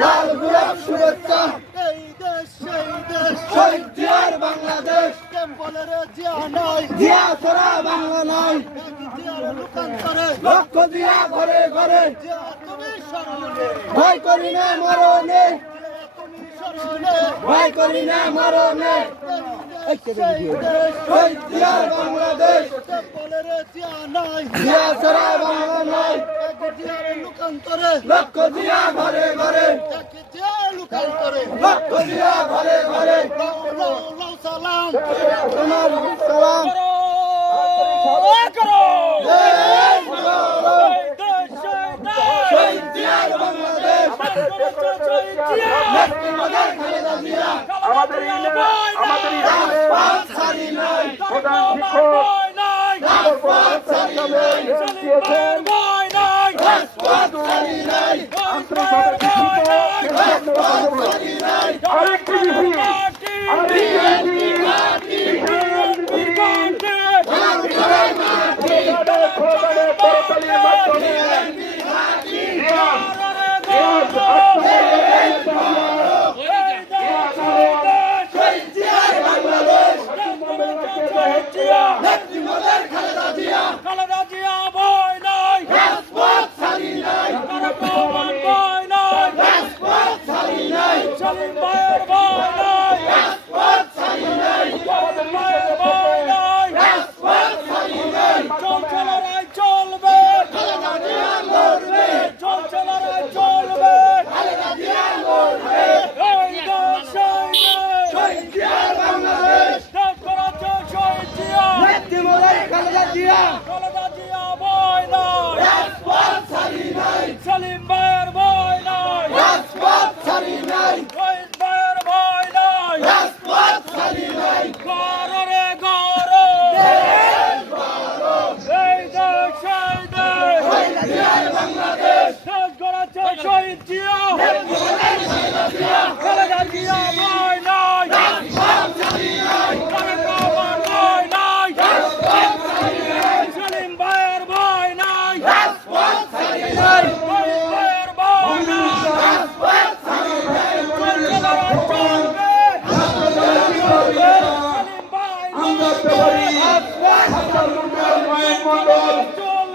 লাল গোলাপ শুভেচ্ছা। এই দেশ সেই দেশ। শহীদ জিয়ার বাংলাদেশ। বলে রে জিয়া নাই। জিয়া ছাড়া বাংলা নাই। লক্ষ জিয়া ঘরে ঘরে। ভয় করি না মরণে। ভয় করি না মরণে। বাংলাদেশ। লক্ষ জিয়া দুনিয়া ঘরে ঘরে সালাম সালাম করো আমাদের আমাদের প্রধান শিক্ষক দিয়েছেন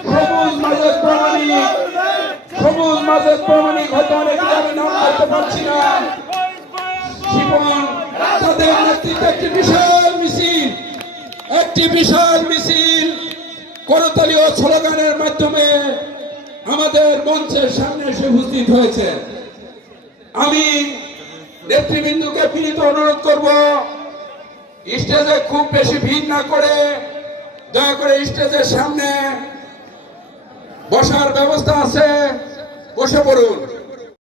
Come on, my God, সবুজ মাঝে প্রমাণিক হয়তো অনেক আমি নাম করতে পারছি না। জীবন তাদের একটি বিশাল মিছিল, একটি বিশাল মিছিল স্লোগানের মাধ্যমে আমাদের মঞ্চের সামনে এসে উপস্থিত হয়েছে। আমি নেতৃবৃন্দুকে ফিরিতে অনুরোধ করব, স্টেজে খুব বেশি ভিড় না করে দয়া করে স্টেজের সামনে বসার ব্যবস্থা আছে। Poxa, Boruno.